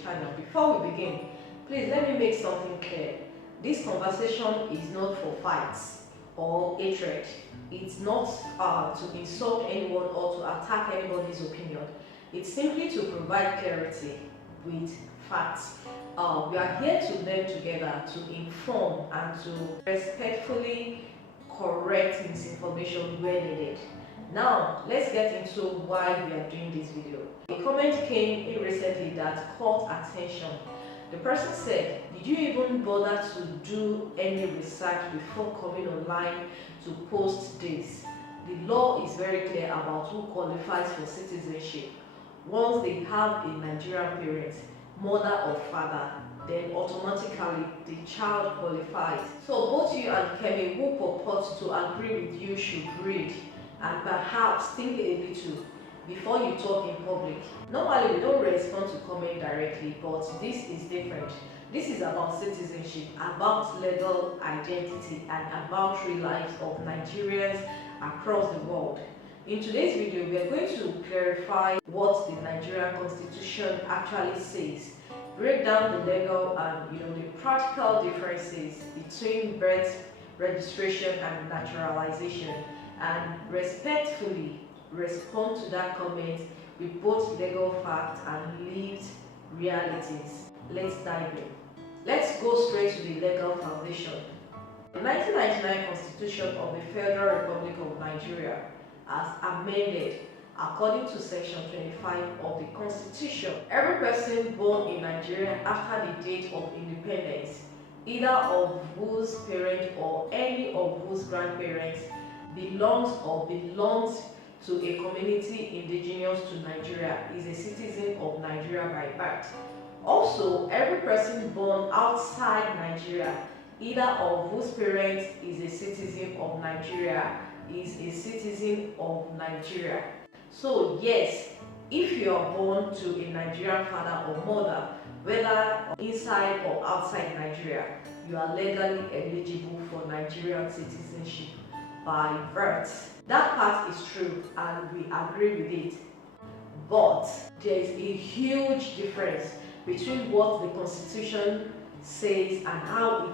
the channel. Before we begin, please let me make something clear. This conversation is not for fights or hatred. It's not to insult anyone or to attack anybody's opinion. It's simply to provide clarity with facts. We are here to learn together, to inform and to respectfully correct misinformation where needed. Now, let's get into why we are doing this video. A comment came in recently that caught attention. The person said, did you even bother to do any research before coming online to post this? The law is very clear about who qualifies for citizenship. Once they have a Nigerian parent, mother or father, then automatically the child qualifies. So both you and Kemi, who purport to agree with you, should read and perhaps think a little before you talk in public. Normally we don't respond to comment directly, but this is different. This is about citizenship, about legal identity, and about real lives of Nigerians across the world. In today's video, we are going to clarify what the Nigerian Constitution actually says, break down the legal and the practical differences between birth registration and naturalization, and respectfully respond to that comment with both legal facts and lived realities. Let's dive in. Let's go straight to the legal foundation. The 1999 Constitution of the Federal Republic of Nigeria, as amended according to section 25 of the Constitution, every person born in Nigeria after the date of independence, either of whose parent or any of whose grandparents belongs to a community indigenous to Nigeria, is a citizen of Nigeria by birth. Also, every person born outside Nigeria, either of whose parent is a citizen of Nigeria, is a citizen of Nigeria. So yes, if you are born to a Nigerian father or mother, whether inside or outside Nigeria, you are legally eligible for Nigerian citizenship by birth. That part is true and we agree with it. But there is a huge difference between what the Constitution says and how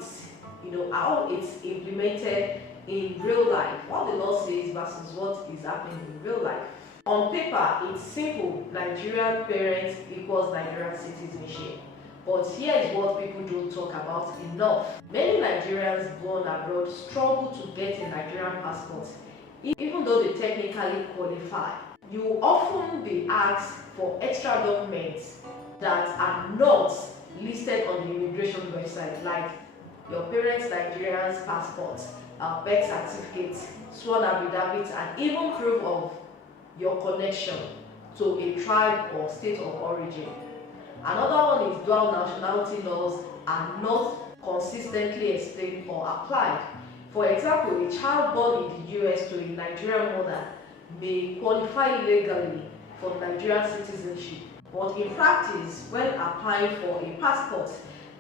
it's implemented in real life. What the law says versus what is happening in real life. On paper, it's simple. Nigerian parents equals Nigerian citizenship. But here is what people don't talk about enough. Many Nigerians born abroad struggle to get a Nigerian passport, even though they technically qualify. You will often be asked for extra documents that are not listed on the immigration website, like your parents' Nigerian passports, birth certificates, sworn affidavits, and even proof of your connection to a tribe or state of origin. Another one is dual nationality laws are not consistently explained or applied. For example, a child born in the US to a Nigerian mother may qualify legally for Nigerian citizenship, but in practice, when applying for a passport,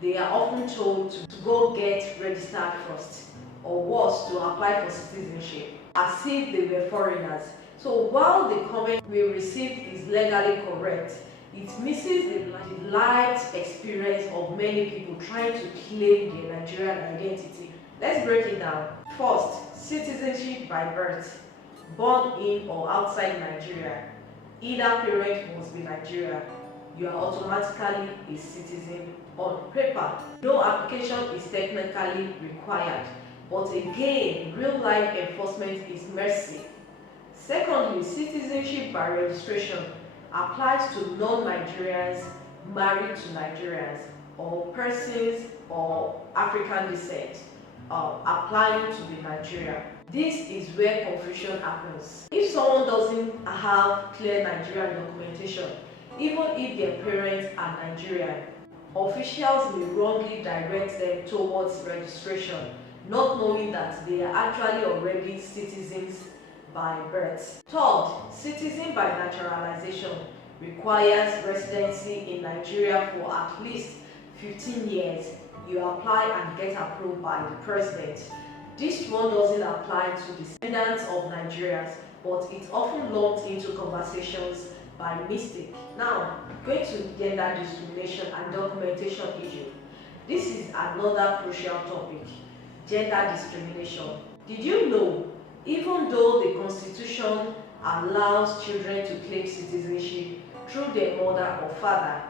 they are often told to go get registered first, or worse, to apply for citizenship, as if they were foreigners. So while the comment we received is legally correct, it misses the lived experience of many people trying to claim their Nigerian identity. Let's break it down. First, citizenship by birth. Born in or outside Nigeria, either parent must be Nigerian. You are automatically a citizen on paper. No application is technically required, but again, real life enforcement is mercy. Secondly, citizenship by registration applies to non-Nigerians married to Nigerians or persons of African descent applying to be Nigerian. This is where confusion happens. If someone doesn't have clear Nigerian documentation, even if their parents are Nigerian, officials may wrongly direct them towards registration, not knowing that they are actually already citizens by birth. Third, citizen by naturalization requires residency in Nigeria for at least 15 years. You apply and get approved by the president. This one doesn't apply to descendants of Nigerians, but it's often lumped into conversations by mistake. Now, going to gender discrimination and documentation issue. This is another crucial topic, gender discrimination. Did you know, even though the Constitution allows children to claim citizenship through their mother or father,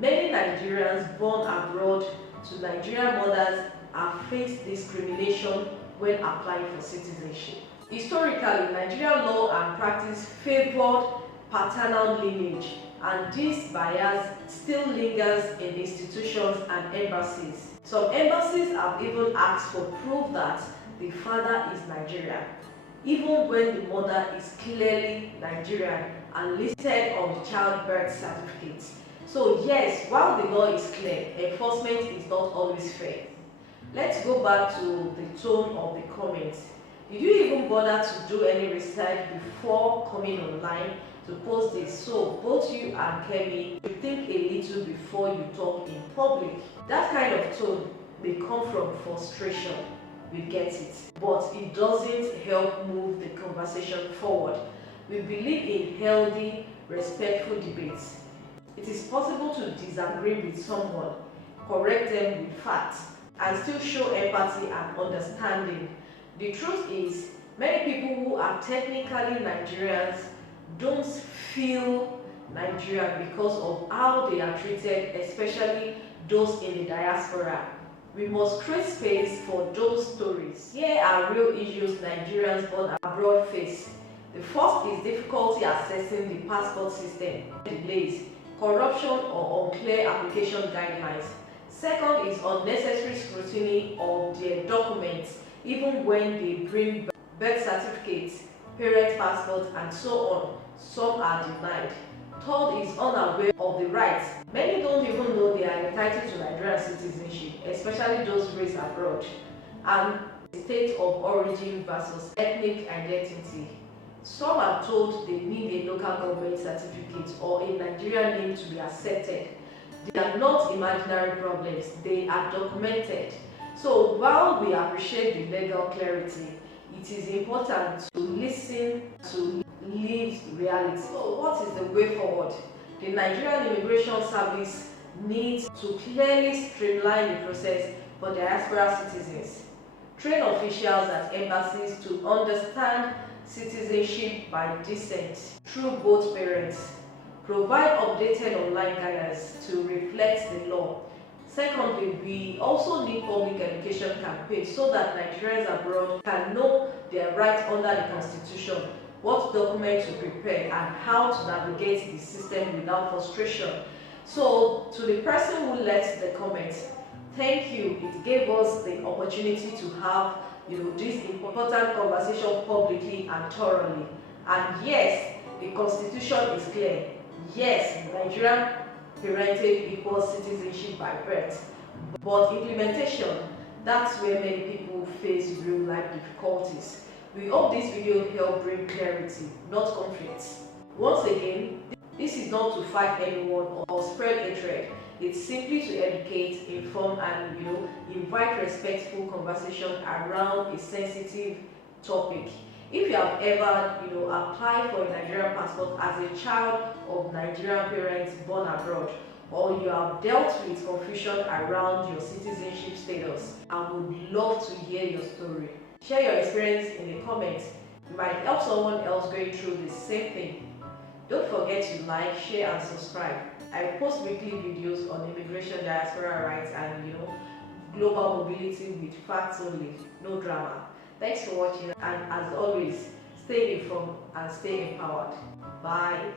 many Nigerians born abroad to Nigerian mothers have faced discrimination when applying for citizenship. Historically, Nigerian law and practice favored paternal lineage, and this bias still lingers in institutions and embassies. Some embassies have even asked for proof that the father is Nigerian, even when the mother is clearly Nigerian and listed on the childbirth certificate. So yes, while the law is clear, enforcement is not always fair. Let's go back to the tone of the comments. Did you even bother to do any research before coming online to post this? So both you and Kemi should think a little before you talk in public. That kind of tone may come from frustration, we get it, but it doesn't help move the conversation forward. We believe in healthy, respectful debates. It is possible to disagree with someone, correct them with facts, and still show empathy and understanding. The truth is, many people who are technically Nigerians don't feel Nigerian because of how they are treated, especially those in the diaspora. We must create space for those stories. Here are real issues Nigerians born abroad face. The first is difficulty accessing the passport system, delays, corruption or unclear application guidelines. Second is unnecessary scrutiny of their documents, even when they bring birth certificates, parent passports, and so on. Some are denied. Third is unaware of the rights. Many don't even know they are entitled to Nigerian citizenship, especially those raised abroad. And state of origin versus ethnic identity. Some are told they need a local government certificate or a Nigerian name to be accepted. They are not imaginary problems, they are documented. So while we appreciate the legal clarity, it is important to listen to lived reality. So what is the way forward? The Nigerian Immigration Service needs to clearly streamline the process for diaspora citizens. Train officials at embassies to understand citizenship by descent through both parents. Provide updated online guidance to reflect the law. Secondly, we also need public education campaigns so that Nigerians abroad can know their rights under the Constitution, what documents to prepare, and how to navigate the system without frustration. So, to the person who left the comments, thank you. It gave us the opportunity to have this important conversation publicly and thoroughly. And yes, the Constitution is clear. Yes, Nigerian parentage equals citizenship by birth. But implementation, that's where many people face real life difficulties. We hope this video helped bring clarity, not conflicts. Once again, this is not to fight anyone or spread hatred. It's simply to educate, inform, and invite respectful conversation around a sensitive topic. If you have ever applied for a Nigerian passport as a child of Nigerian parents born abroad, or you have dealt with confusion around your citizenship status, I would love to hear your story. Share your experience in the comments. You might help someone else going through the same thing. Don't forget to like, share, and subscribe. I post weekly videos on immigration, diaspora rights, and global mobility with facts only, no drama. Thanks for watching, and as always, stay informed and stay empowered. Bye.